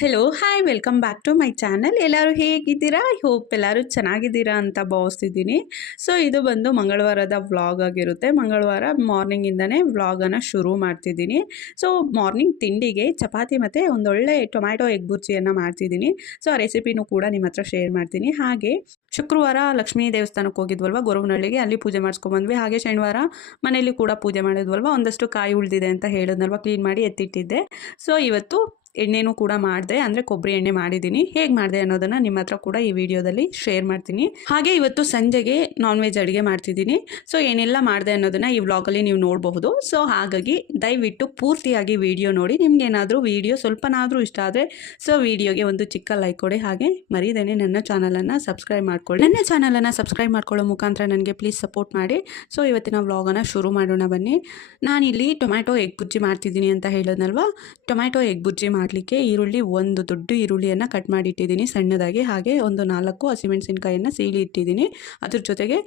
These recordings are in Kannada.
Hello hi welcome back to my channel ಎಲ್ಲರೂ ಹೇಗಿದ್ದೀರಾ? ಹೋಪ್ ಎಲ್ಲರೂ ಚೆನ್ನಾಗಿದ್ದೀರಾ ಅಂತ ಭಾವಿಸ್ತಿದ್ದೀನಿ. ಸೊ ಇದು ಬಂದು ಮಂಗಳವಾರದ ವ್ಲಾಗ್ ಆಗಿರುತ್ತೆ. ಮಂಗಳವಾರ ಮಾರ್ನಿಂಗಿಂದನೇ ವ್ಲಾಗನ್ನು ಶುರು ಮಾಡ್ತಿದ್ದೀನಿ. ಸೊ ಮಾರ್ನಿಂಗ್ ತಿಂಡಿಗೆ ಚಪಾತಿ ಮತ್ತು ಒಂದೊಳ್ಳೆ ಟೊಮ್ಯಾಟೊ ಎಗ್ ಬುರ್ಜಿಯನ್ನು ಮಾಡ್ತಿದ್ದೀನಿ. ಸೊ ಆ ರೆಸಿಪಿನೂ ಕೂಡ ನಿಮ್ಮ ಹತ್ರ ಶೇರ್ ಮಾಡ್ತೀನಿ. ಹಾಗೆ, ಶುಕ್ರವಾರ ಲಕ್ಷ್ಮೀ ದೇವಸ್ಥಾನಕ್ಕೆ ಹೋಗಿದ್ವಲ್ವ? ಗೊರವನಹಳ್ಳಿಗೆ. ಅಲ್ಲಿ ಪೂಜೆ ಮಾಡಿಸ್ಕೊಂಬಂದ್ವಿ ಹಾಗೆ, ಶನಿವಾರ ಮನೆಯಲ್ಲಿ ಕೂಡ ಪೂಜೆ ಮಾಡಿದ್ವಲ್ವ? ಒಂದಷ್ಟು ಕಾಯಿ ಉಳಿದಿದೆ ಅಂತ ಹೇಳಿದ್ನಲ್ವ? ಕ್ಲೀನ್ ಮಾಡಿ ಎತ್ತಿಟ್ಟಿದ್ದೆ. ಸೊ ಇವತ್ತು ಎಣ್ಣೆನೂ ಕೂಡ ಮಾಡಿದೆ, ಅಂದರೆ ಕೊಬ್ಬರಿ ಎಣ್ಣೆ ಮಾಡಿದ್ದೀನಿ. ಹೇಗೆ ಮಾಡಿದೆ ಅನ್ನೋದನ್ನು ನಿಮ್ಮ ಹತ್ರ ಕೂಡ ಈ ವಿಡಿಯೋದಲ್ಲಿ ಶೇರ್ ಮಾಡ್ತೀನಿ. ಹಾಗೆ ಇವತ್ತು ಸಂಜೆಗೆ ನಾನ್ ವೆಜ್ ಅಡುಗೆ ಮಾಡ್ತಿದ್ದೀನಿ. ಸೊ ಏನೆಲ್ಲ ಮಾಡಿದೆ ಅನ್ನೋದನ್ನು ಈ ವ್ಲಾಗಲ್ಲಿ ನೀವು ನೋಡಬಹುದು. ಸೊ ಹಾಗಾಗಿ ದಯವಿಟ್ಟು ಪೂರ್ತಿಯಾಗಿ ವಿಡಿಯೋ ನೋಡಿ. ನಿಮ್ಗೆ ಏನಾದರೂ ವಿಡಿಯೋ ಸ್ವಲ್ಪನಾದರೂ ಇಷ್ಟ ಆದರೆ ಸೊ ವಿಡಿಯೋಗೆ ಒಂದು ಚಿಕ್ಕ ಲೈಕ್ ಕೊಡಿ. ಹಾಗೆ ಮರೀದೇನೆ ನನ್ನ ಚಾನಲನ್ನು ಸಬ್ಸ್ಕ್ರೈಬ್ ಮಾಡ್ಕೊಳ್ಳಿ. ನನ್ನ ಚಾನಲನ್ನು ಸಬ್ಸ್ಕ್ರೈಬ್ ಮಾಡ್ಕೊಳ್ಳೋ ಮುಖಾಂತರ ನನಗೆ ಪ್ಲೀಸ್ ಸಪೋರ್ಟ್ ಮಾಡಿ. ಸೊ ಇವತ್ತಿನ ವ್ಲಾಗನ್ನು ಶುರು ಮಾಡೋಣ ಬನ್ನಿ. ನಾನಿಲ್ಲಿ ಟೊಮ್ಯಾಟೊ, ಎಗ್ ಬುಜ್ಜಿ ಮಾಡ್ತಿದ್ದೀನಿ ಅಂತ ಹೇಳೋದಲ್ವಾ ಟೊಮ್ಯಾಟೊ, ಎಗ್ ಬುಜ್ಜಿ ಮಾಡಲಿಕ್ಕೆ ಈರುಳ್ಳಿ ಒಂದು ದೊಡ್ಡ ಈರುಳ್ಳಿಯನ್ನು ಕಟ್ ಮಾಡಿ ಇಟ್ಟಿದ್ದೀನಿ ಸಣ್ಣದಾಗಿ ಹಾಗೆ ಒಂದು ನಾಲ್ಕು ಹಸಿಮೆಣಸಿನ್ಕಾಯನ್ನು ಸೀಳಿ ಇಟ್ಟಿದ್ದೀನಿ ಅದ್ರ ಜೊತೆಗೆ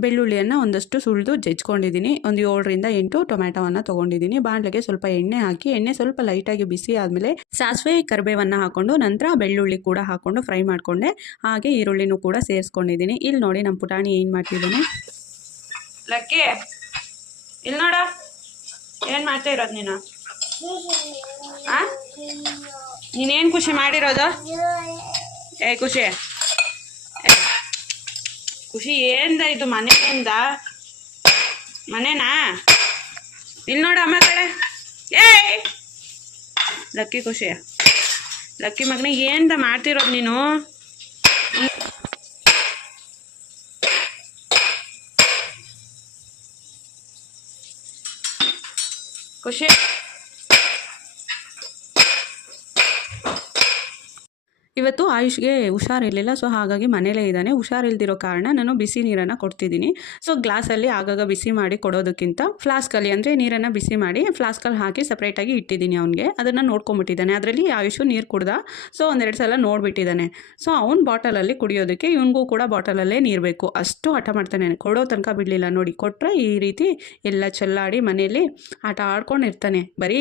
ಬೆಳ್ಳುಳ್ಳಿಯನ್ನು ಒಂದಷ್ಟು ಸುಳಿದು ಜಜ್ಕೊಂಡಿದ್ದೀನಿ. ಒಂದು ಏಳರಿಂದ ಎಂಟು ಟೊಮ್ಯಾಟೊವನ್ನು ತೊಗೊಂಡಿದ್ದೀನಿ. ಬಾಣಲೆಗೆ ಸ್ವಲ್ಪ ಎಣ್ಣೆ ಹಾಕಿ, ಎಣ್ಣೆ ಸ್ವಲ್ಪ ಲೈಟಾಗಿ ಬಿಸಿ ಆದಮೇಲೆ ಸಾಸಿವೆ ಕರಿಬೇವನ್ನು ಹಾಕ್ಕೊಂಡು ನಂತರ ಬೆಳ್ಳುಳ್ಳಿ ಕೂಡ ಹಾಕ್ಕೊಂಡು ಫ್ರೈ ಮಾಡಿಕೊಂಡೆ. ಹಾಗೆ ಈರುಳ್ಳಿನೂ ಕೂಡ ಸೇರಿಸ್ಕೊಂಡಿದ್ದೀನಿ. ಇಲ್ಲಿ ನೋಡಿ ನಮ್ಮ ಪುಟಾಣಿ ಏನು ಮಾಡ್ತಿದ್ದೀನಿ. ಲಕ್ಕಿ ಇಲ್ಲಿ ನೋಡ. ಏನು ಮಾಡ್ತಾ ಇರೋದು ನೀನು? ಆ? ನೀನೇನು ಖುಷಿ ಮಾಡಿರೋದು? ಏ, ಖುಷಿ. ಖುಷಿ ಏನ್ದ ಇದು ಮನೆಯಿಂದ? ಮನೆನಾ? ಇಲ್ಲಿ ನೋಡು ಅಮ್ಮ ಕಡೆ. ಏ ಲಕ್ಕಿ ಖುಷಿ. ಲಕ್ಕಿ ಮಗನ, ಏನ್ದ ಮಾಡ್ತಿರೋದು ನೀನು? ಖುಷಿ. ಇವತ್ತು ಆಯುಷ್ಗೆ ಹುಷಾರಿರಲಿಲ್ಲ ಸೊ ಹಾಗಾಗಿ ಮನೇಲೇ ಇದ್ದಾನೆ. ಹುಷಾರಿಲ್ದಿರೋ ಕಾರಣ ನಾನು ಬಿಸಿ ನೀರನ್ನು ಕೊಡ್ತಿದ್ದೀನಿ. ಸೊ ಗ್ಲಾಸಲ್ಲಿ ಆಗಾಗ ಬಿಸಿ ಮಾಡಿ ಕೊಡೋದಕ್ಕಿಂತ ಫ್ಲಾಸ್ಕಲ್ಲಿ ಅಂದರೆ ನೀರನ್ನು ಬಿಸಿ ಮಾಡಿ ಫ್ಲಾಸ್ಕಲ್ಲಿ ಹಾಕಿ ಸಪ್ರೇಟಾಗಿ ಇಟ್ಟಿದ್ದೀನಿ ಅವನಿಗೆ. ಅದನ್ನು ನೋಡ್ಕೊಂಬಿಟ್ಟಿದ್ದಾನೆ. ಅದರಲ್ಲಿ ಆಯುಷು ನೀರು ಕುಡ್ದ ಸೊ ಒಂದೆರಡು ಸಲ ನೋಡಿಬಿಟ್ಟಿದ್ದಾನೆ. ಸೊ ಅವ್ನು ಬಾಟಲಲ್ಲಿ ಕುಡಿಯೋದಕ್ಕೆ ಇವನಿಗೂ ಕೂಡ ಬಾಟಲಲ್ಲೇ ನೀರು ಬೇಕು. ಅಷ್ಟು ಹಠ ಮಾಡ್ತಾನೆ. ಕೊಡೋ ತನಕ ಬಿಡಲಿಲ್ಲ. ನೋಡಿ ಕೊಟ್ಟರೆ ಈ ರೀತಿ ಎಲ್ಲ ಚೆಲ್ಲಾಡಿ ಮನೆಯಲ್ಲಿ ಆಟ ಆಡ್ಕೊಂಡು ಇರ್ತಾನೆ ಬರೀ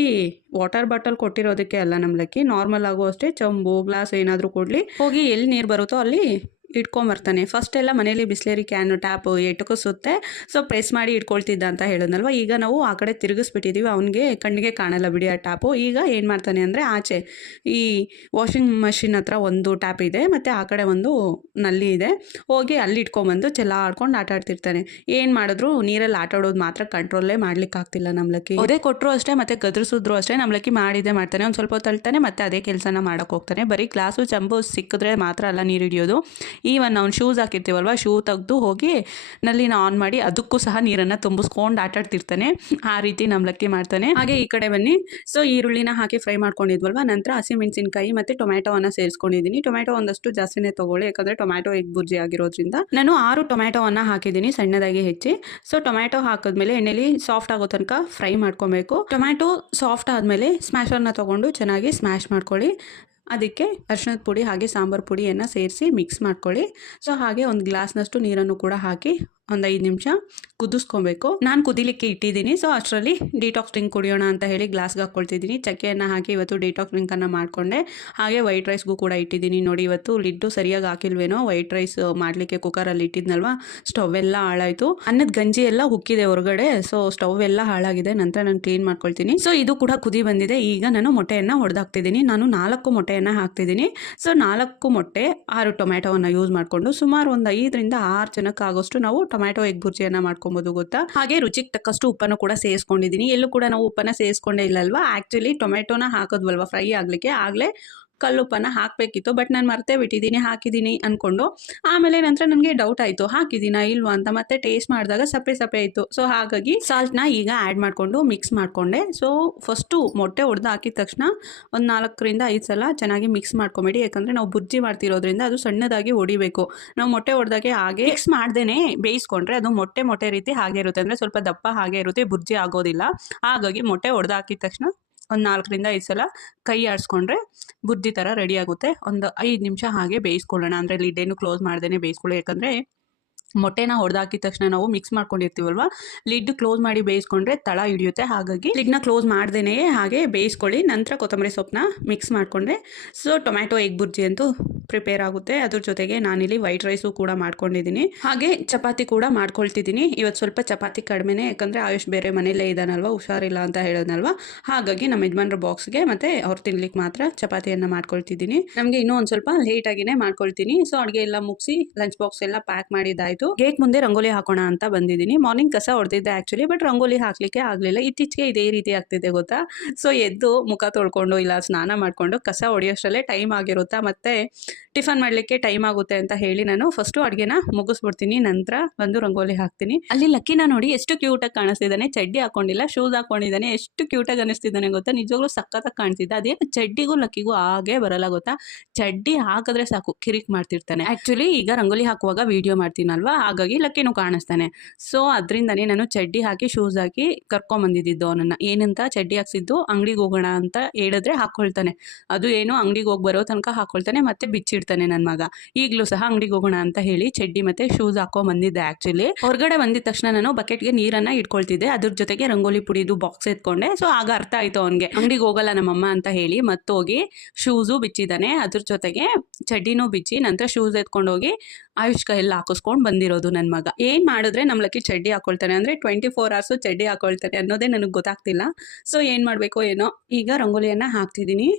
ವಾಟರ್ ಬಾಟಲ್ ಕೊಟ್ಟಿರೋದಕ್ಕೆ ಅಲ್ಲ ನಮ್ಲಕ್ಕಿ. ನಾರ್ಮಲ್ ಆಗೋ ಅಷ್ಟೇ ಚಂಬು, ಗ್ಲಾಸ್ ಏನಾದರೂ ಕೊಡಲಿ. ಹೋಗಿ ಎಲ್ಲಿ ನೀರು ಬರುತ್ತೋ ಅಲ್ಲಿ ಇಟ್ಕೊಂಬರ್ತಾನೆ. ಫಸ್ಟ್ ಎಲ್ಲ ಮನೇಲಿ ಬಿಸ್ಲೇರಿ ಕ್ಯಾನು ಟ್ಯಾಪು ಎಟುಕಿಸುತ್ತೆ ಸೊ ಪ್ರೆಸ್ ಮಾಡಿ ಇಟ್ಕೊಳ್ತಿದ್ದ ಅಂತ ಹೇಳಿದ್ನಲ್ವ? ಈಗ ನಾವು ಆ ಕಡೆ ತಿರುಗಿಸ್ಬಿಟ್ಟಿದ್ದೀವಿ ಅವನಿಗೆ ಕಣ್ಣಿಗೆ ಕಾಣಲ್ಲ ಬಿಡಿ ಆ ಟ್ಯಾಪು ಈಗ ಏನು ಮಾಡ್ತಾನೆ ಅಂದರೆ ಆಚೆ ಈ ವಾಷಿಂಗ್ ಮಷಿನ್ ಹತ್ರ ಒಂದು ಟ್ಯಾಪ್ ಇದೆ. ಮತ್ತು ಆ ಕಡೆ ಒಂದು ನಲ್ಲಿ ಇದೆ. ಹೋಗಿ ಅಲ್ಲಿ ಇಟ್ಕೊಂಬಂದು ಚೆಲ್ಲ ಆಡ್ಕೊಂಡು ಆಟ ಆಡ್ತಿರ್ತಾನೆ. ಏನು ಮಾಡಿದ್ರು? ನೀರಲ್ಲಿ ಆಟ ಆಡೋದು ಮಾತ್ರ ಕಂಟ್ರೋಲೇ ಮಾಡ್ಲಿಕ್ಕೆ ಆಗ್ತಿಲ್ಲ ನಮ್ಲಕ್ಕಿ. ಅದೇ ಕೊಟ್ಟರು ಅಷ್ಟೇ, ಮತ್ತೆ ಗದ್ರಿಸಿದ್ರು ಅಷ್ಟೇ, ನಮ್ಲಕ್ಕಿ ಮಾಡಿದೆ ಮಾಡ್ತಾನೆ. ಒಂದು ಸ್ವಲ್ಪ ಹೊತ್ತು ಅಳ್ತಾನೆ ಮತ್ತೆ ಅದೇ ಕೆಲಸನ ಮಾಡೋಕ್ಕೆ ಹೋಗ್ತಾನೆ. ಬರೀ ಗ್ಲಾಸು ಚಂಬು ಸಿಕ್ಕಿದ್ರೆ ಮಾತ್ರ ಅಲ್ಲ ನೀರು ಹಿಡಿಯೋದು. ಈವನ್ ಅವ್ನು ಶೂಸ್ ಹಾಕಿರ್ತೀವಲ್ವ? ಶೂ ತೆಗೆದು ಹೋಗಿ ನಲ್ಲಿನ ಆನ್ ಮಾಡಿ ಅದಕ್ಕೂ ಸಹ ನೀರನ್ನು ತುಂಬಿಸ್ಕೊಂಡು ಆಟಾಡ್ತಿರ್ತಾನೆ ಆ ರೀತಿ ನಮ್ಲಕ್ಕಿ ಮಾಡ್ತಾನೆ. ಹಾಗೆ ಈ ಕಡೆ ಬನ್ನಿ. ಸೊ ಈರುಳ್ಳಿನ ಹಾಕಿ ಫ್ರೈ ಮಾಡ್ಕೊಂಡಿದ್ವಲ್ವ? ನಂತರ ಹಸಿಮೆಣಸಿನ್ಕಾಯಿ ಮತ್ತೆ ಟೊಮ್ಯಾಟೋವನ್ನು ಸೇರಿಸ್ಕೊಂಡಿದ್ದೀನಿ. ಟೊಮ್ಯಾಟೊ ಒಂದಷ್ಟು ಜಾಸ್ತಿನೇ ತಗೊಳ್ಳಿ. ಯಾಕಂದ್ರೆ ಟೊಮ್ಯಾಟೊ ಎಗ್ ಬುರ್ಜಿ ಆಗಿರೋದ್ರಿಂದ. ನಾನು ಆರು ಟೊಮ್ಯಾಟೋವನ್ನು ಹಾಕಿದ್ದೀನಿ, ಸಣ್ಣದಾಗಿ ಹೆಚ್ಚಿ. ಸೊ ಟೊಮ್ಯಾಟೊ ಹಾಕಿದ್ಮೇಲೆ ಎಣ್ಣೆಲಿ ಸಾಫ್ಟ್ ಆಗೋ ತನಕ ಫ್ರೈ ಮಾಡ್ಕೊಬೇಕು. ಟೊಮ್ಯಾಟೊ ಸಾಫ್ಟ್ ಆದಮೇಲೆ ಸ್ಮ್ಯಾಶರ್ನ ತೊಗೊಂಡು ಚೆನ್ನಾಗಿ ಸ್ಮ್ಯಾಶ್ ಮಾಡ್ಕೊಳ್ಳಿ. ಅದಕ್ಕೆ ಅರಿಶಿಣದ ಪುಡಿ ಹಾಗೆ ಸಾಂಬಾರು ಪುಡಿಯನ್ನು ಸೇರಿಸಿ ಮಿಕ್ಸ್ ಮಾಡ್ಕೊಳ್ಳಿ. ಸೊ ಹಾಗೆ ಒಂದು ಗ್ಲಾಸ್ನಷ್ಟು ನೀರನ್ನು ಕೂಡ ಹಾಕಿ ಒಂದು ಐದು ನಿಮಿಷ ಕುದಿಸ್ಕೊಬೇಕು. ನಾನು ಕುದಿಲಿಕ್ಕೆ ಇಟ್ಟಿದ್ದೀನಿ ಸೊ ಅಷ್ಟರಲ್ಲಿ ಡಿಟಾಕ್ಸ್ ಡ್ರಿಂಕ್ ಕುಡಿಯೋಣ ಅಂತ ಹೇಳಿ ಗ್ಲಾಸ್ಗೆ ಹಾಕ್ಕೊಳ್ತಿದ್ದೀನಿ. ಚಕ್ಕೆಯನ್ನು ಹಾಕಿ ಇವತ್ತು ಡಿಟಾಕ್ಸ್ ಡ್ರಿಂಕನ್ನು ಮಾಡಿಕೊಂಡೆ. ಹಾಗೆ ವೈಟ್ ರೈಸ್ಗೂ ಕೂಡ ಇಟ್ಟಿದ್ದೀನಿ. ನೋಡಿ ಇವತ್ತು ಲಿಡ್ಡು ಸರಿಯಾಗಿ ಹಾಕಿಲ್ವೇನೋ ವೈಟ್ ರೈಸ್ ಮಾಡಲಿಕ್ಕೆ ಕುಕ್ಕರಲ್ಲಿ ಇಟ್ಟಿದ್ನಲ್ವ? ಸ್ಟವ್ ಎಲ್ಲ ಹಾಳಾಯಿತು. ಅನ್ನದ ಗಂಜಿ ಎಲ್ಲ ಉಕ್ಕಿದೆ ಹೊರಗಡೆ ಸೊ ಸ್ಟವ್ ಎಲ್ಲ ಹಾಳಾಗಿದೆ. ನಂತರ ನಾನು ಕ್ಲೀನ್ ಮಾಡ್ಕೊಳ್ತೀನಿ. ಸೊ ಇದು ಕೂಡ ಕುದಿ ಬಂದಿದೆ. ಈಗ ನಾನು ಮೊಟ್ಟೆಯನ್ನು ಹೊಡೆದಾಕ್ತಿದ್ದೀನಿ ನಾನು ನಾಲ್ಕು ಮೊಟ್ಟೆಯನ್ನು ಹಾಕ್ತಿದ್ದೀನಿ. ಸೊ ನಾಲ್ಕು ಮೊಟ್ಟೆ ಆರು ಟೊಮ್ಯಾಟೋವನ್ನು ಯೂಸ್ ಮಾಡಿಕೊಂಡು ಸುಮಾರು ಒಂದು ಐದರಿಂದ ಆರು ಜನಕ್ಕೆ ಆಗೋಷ್ಟು ನಾವು ಟೊಮ್ಯಾಟೊ, ಎಗ್ ಬುರ್ಜಿಯನ್ನು ಮಾಡ್ಕೊಬೋದು ಗೊತ್ತಾ? ಹಾಗೆ ರುಚಿಗೆ ತಕ್ಕಷ್ಟು ಉಪ್ಪನ್ನು ಕೂಡ ಸೇರಿಸ್ಕೊಂಡಿದ್ದೀನಿ. ಎಲ್ಲೂ ಕೂಡ ನಾವು ಉಪ್ಪನ್ನು ಸೇರಿಸ್ಕೊಂಡೇ ಇಲ್ಲಲ್ವಾ? ಆ್ಯಕ್ಚುಲಿ ಟೊಮೆಟೊನ ಹಾಕೋದ್ವಲ್ವಾ? ಫ್ರೈ ಆಗಲಿಕ್ಕೆ ಆಗಲೇ ಕಲ್ಲುಪ್ಪನ್ನು ಹಾಕಬೇಕಿತ್ತು ಬಟ್ ನಾನು ಮರ್ತೇ ಬಿಟ್ಟಿದ್ದೀನಿ, ಹಾಕಿದ್ದೀನಿ ಅಂದ್ಕೊಂಡು ಆಮೇಲೆ ನಂತರ ನನಗೆ ಡೌಟ್ ಆಯಿತು, ಹಾಕಿದ್ದೀನಾ ಇಲ್ವಾ ಅಂತ ಮತ್ತೆ ಟೇಸ್ಟ್ ಮಾಡಿದಾಗ ಸಪ್ಪೆ ಸಪ್ಪೆ ಇತ್ತು ಸೊ ಹಾಗಾಗಿ ಸಾಲ್ಟ್ನ ಈಗ ಆ್ಯಡ್ ಮಾಡಿಕೊಂಡು ಮಿಕ್ಸ್ ಮಾಡಿಕೊಂಡೆ. ಸೊ ಫಸ್ಟು ಮೊಟ್ಟೆ ಹೊಡೆದು ಹಾಕಿದ ತಕ್ಷಣ ಒಂದು ನಾಲ್ಕರಿಂದ ಐದು ಸಲ ಚೆನ್ನಾಗಿ ಮಿಕ್ಸ್ ಮಾಡ್ಕೊಬೇಡಿ, ಯಾಕಂದರೆ ನಾವು ಬುರ್ಜಿ ಮಾಡ್ತಿರೋದ್ರಿಂದ ಅದು ಸಣ್ಣದಾಗಿ ಹೊಡಿಬೇಕು ನಾವು ಮೊಟ್ಟೆ ಹೊಡೆದಾಗೆ ಹಾಗೆ ಮಿಕ್ಸ್ ಮಾಡ್ದೇ ಬೇಯಿಸ್ಕೊಂಡ್ರೆ ಅದು ಮೊಟ್ಟೆ ಮೊಟ್ಟೆ ರೀತಿ ಹಾಗೆ ಇರುತ್ತೆ. ಅಂದರೆ ಸ್ವಲ್ಪ ದಪ್ಪ ಹಾಗೆ ಇರುತ್ತೆ, ಬುರ್ಜಿ ಆಗೋದಿಲ್ಲ. ಹಾಗಾಗಿ ಮೊಟ್ಟೆ ಹೊಡೆದು ಹಾಕಿದ ತಕ್ಷಣ ಒಂದು ನಾಲ್ಕರಿಂದ ಐದು ಸಲ ಕೈ ಆಡಿಸ್ಕೊಂಡ್ರೆ ಬುದ್ಧಿ ಥರ ರೆಡಿ ಆಗುತ್ತೆ. ಒಂದು ಐದು ನಿಮಿಷ ಹಾಗೆ ಬೇಯಿಸ್ಕೊಳ್ಳೋಣ. ಅಂದರೆ ಲಿಡ್ಡೇನು ಕ್ಲೋಸ್ ಮಾಡ್ದೇ ಬೇಯಿಸ್ಕೊಳ್ಳಿ. ಯಾಕಂದರೆ ಮೊಟ್ಟೆನ ಹೊಡೆದಾಕಿದ ತಕ್ಷಣ ನಾವು ಮಿಕ್ಸ್ ಮಾಡ್ಕೊಂಡಿರ್ತೀವಲ್ವ? ಲಿಡ್ ಕ್ಲೋಸ್ ಮಾಡಿ ಬೇಯಿಸ್ಕೊಂಡ್ರೆ ತಳ ಹಿಡಿಯುತ್ತೆ. ಹಾಗಾಗಿ ಲಿಡ್ನ ಕ್ಲೋಸ್ ಮಾಡ್ದೇನೆ ಹಾಗೆ ಬೇಯಿಸ್ಕೊಳ್ಳಿ. ನಂತರ ಕೊತ್ತಂಬರಿ ಸೊಪ್ಪನ್ನ ಮಿಕ್ಸ್ ಮಾಡಿಕೊಂಡ್ರೆ ಸೊ ಟೊಮ್ಯಾಟೊ ಎಗ್ ಬುರ್ಜಿ ಅಂತೂ ಪ್ರಿಪೇರ್ ಆಗುತ್ತೆ. ಅದ್ರ ಜೊತೆಗೆ ನಾನಿಲ್ಲಿ ವೈಟ್ ರೈಸು ಕೂಡ ಮಾಡ್ಕೊಂಡಿದ್ದೀನಿ. ಹಾಗೆ ಚಪಾತಿ ಕೂಡ ಮಾಡ್ಕೊಳ್ತಿದ್ದೀನಿ. ಇವತ್ತು ಸ್ವಲ್ಪ ಚಪಾತಿ ಕಡಿಮೆನೇ, ಯಾಕಂದರೆ ಆಯುಷ್ ಬೇರೆ ಮನೆಯಲ್ಲೇ ಇದ್ದಾನಲ್ವ, ಹುಷಾರಿಲ್ಲ ಅಂತ ಹೇಳೋದಲ್ವ. ಹಾಗಾಗಿ ನಮ್ಮ ಯಜಮಾನ್ರ ಬಾಕ್ಸ್ಗೆ ಮತ್ತು ಅವ್ರು ತಿನ್ಲಿಕ್ಕೆ ಮಾತ್ರ ಚಪಾತಿಯನ್ನು ಮಾಡ್ಕೊಳ್ತಿದ್ದೀನಿ. ನಮಗೆ ಇನ್ನೂ ಒಂದು ಸ್ವಲ್ಪ ಲೇಟಾಗಿನೇ ಮಾಡ್ಕೊಳ್ತೀನಿ. ಸೊ ಅಡುಗೆ ಎಲ್ಲ ಮುಗಿಸಿ ಲಂಚ್ ಬಾಕ್ಸ್ ಎಲ್ಲ ಪ್ಯಾಕ್ ಮಾಡಿದ್ದಾಯಿತು ಗೇಟ್ ಮುಂದೆ ರಂಗೋಲಿ ಹಾಕೋಣ ಅಂತ ಬಂದಿದ್ದೀನಿ. ಮಾರ್ನಿಂಗ್ ಕಸ ಹೊಡೆದಿದ್ದೆ ಆಕ್ಚುಲಿ ಬಟ್ ರಂಗೋಲಿ ಹಾಕಲಿಕ್ಕೆ ಆಗಲಿಲ್ಲ. ಇತ್ತೀಚೆಗೆ ಇದೇ ರೀತಿ ಆಗ್ತಿದೆ ಗೊತ್ತಾ? ಸೊ ಎದ್ದು ಮುಖ ತೊಳ್ಕೊಂಡು ಇಲ್ಲ ಸ್ನಾನ ಮಾಡಿಕೊಂಡು ಕಸ ಹೊಡೆಯೋಷ್ಟರಲ್ಲೇ ಟೈಮ್ ಆಗಿರುತ್ತಾ? ಮತ್ತೆ ಟಿಫನ್ ಮಾಡಲಿಕ್ಕೆ ಟೈಮ್ ಆಗುತ್ತೆ ಅಂತ ಹೇಳಿ ನಾನು ಫಸ್ಟು ಅಡುಗೆನ ಮುಗಿಸ್ಬಿಡ್ತೀನಿ. ನಂತರ ಬಂದು ರಂಗೋಲಿ ಹಾಕ್ತೀನಿ. ಅಲ್ಲಿ ಲಕ್ಕಿನ ನೋಡಿ ಎಷ್ಟು ಕ್ಯೂಟಾಗಿ ಕಾಣಿಸ್ತಿದ್ದಾನೆ. ಚಡ್ಡಿ ಹಾಕೊಂಡಿಲ್ಲ ಶೂಸ್ ಹಾಕೊಂಡಿದ್ದಾನೆ. ಎಷ್ಟು ಕ್ಯೂಟಾಗಿ ಅನಿಸ್ತಿದ್ದಾನೆ ಗೊತ್ತಾ? ನಿಜವಾಗ್ಲೂ ಸಖತ್ತಾಗಿ ಕಾಣಿಸಿದ್ದ ಅದೇನು ಚಡ್ಡಿಗೂ ಲಕ್ಕಿಗೂ ಹಾಗೆ ಬರಲ್ಲ ಗೊತ್ತಾ? ಚಡ್ಡಿ ಹಾಕಿದ್ರೆ ಸಾಕು. ಕಿರಿಕ್ ಮಾಡ್ತಿರ್ತಾನೆ. ಆಕ್ಚುಲಿ ಈಗ ರಂಗೋಲಿ ಹಾಕುವಾಗ ವಿಡಿಯೋ ಮಾಡ್ತೀನಲ್ವಾ? ಹಾಗಾಗಿ ಲಕ್ಕಿನೂ ಕಾಣಿಸ್ತಾನೆ. ಸೊ ಅದರಿಂದನೇ ನಾನು ಚಡ್ಡಿ ಹಾಕಿ ಶೂಸ್ ಹಾಕಿ ಕರ್ಕೊಂಬಂದಿದ್ದು ಅವನನ್ನು. ಏನಂತ ಚಡ್ಡಿ ಹಾಕ್ಸಿದ್ದು ಅಂಗಡಿಗೆ ಹೋಗೋಣ ಅಂತ ಹೇಳಿದ್ರೆ ಹಾಕ್ಕೊಳ್ತಾನೆ ಅದು ಏನು ಅಂಗಡಿಗೆ ಹೋಗಿ ಬರೋ ತನಕ ಹಾಕ್ಕೊಳ್ತಾನೆ ಮತ್ತೆ ಬಿಚ್ಚಿಡ್ತಾನೆ ನನ್ನ ಮಗ. ಈಗಲೂ ಸಹ ಅಂಗಡಿಗೆ ಹೋಗೋಣ ಅಂತ ಹೇಳಿ ಚಡ್ಡಿ ಮತ್ತೆ ಶೂಸ್ ಹಾಕೊಂಡ್ ಬಂದಿದ್ದೆ ಆ್ಯಕ್ಚುಲಿ ಹೊರಗಡೆ ಬಂದಿದ ತಕ್ಷಣ ನಾನು ಬಕೆಟ್ಗೆ ನೀರನ್ನ ಇಟ್ಕೊಳ್ತಿದ್ದೆ. ಅದ್ರ ಜೊತೆಗೆ ರಂಗೋಲಿ ಪುಡಿದು ಬಾಕ್ಸ್ ಎತ್ಕೊಂಡೆ. ಸೊ ಆಗ ಅರ್ಥ ಆಯ್ತು ಅವನಿಗೆ. ಅಂಗಡಿಗೆ ಹೋಗಲ್ಲ ನಮ್ಮಮ್ಮ ಅಂತ ಹೇಳಿ ಮತ್ತೋಗಿ ಶೂಸು ಬಿಚ್ಚಿದ್ದಾನೆ. ಅದ್ರ ಜೊತೆಗೆ ಚಡ್ಡಿನೂ ಬಿಚ್ಚಿ ನಂತರ ಶೂಸ್ ಎತ್ಕೊಂಡೋಗಿ ಆಯುಷ್ ಕೈಯಲ್ಲಿ ಹಾಕಿಸ್ಕೊಂಡು ಬಂದಿರೋದು ನನ್ನ ಮಗ. ಏನು ಮಾಡಿದ್ರೆ ನಮ್ಮ ಲಕ್ಕಿ ಚಡ್ಡಿ ಹಾಕೊಳ್ತಾನೆ? ಅಂದರೆ ಟ್ವೆಂಟಿ ಫೋರ್ ಅವರ್ಸು ಚಡ್ಡಿ ಹಾಕೊಳ್ತಾನೆ ಅನ್ನೋದೇ ನನಗೆ ಗೊತ್ತಾಗ್ತಿಲ್ಲ. ಸೊ ಏನು ಮಾಡಬೇಕು ಏನೋ? ಈಗ ರಂಗೋಲಿಯನ್ನು ಹಾಕ್ತಿದ್ದೀನಿ.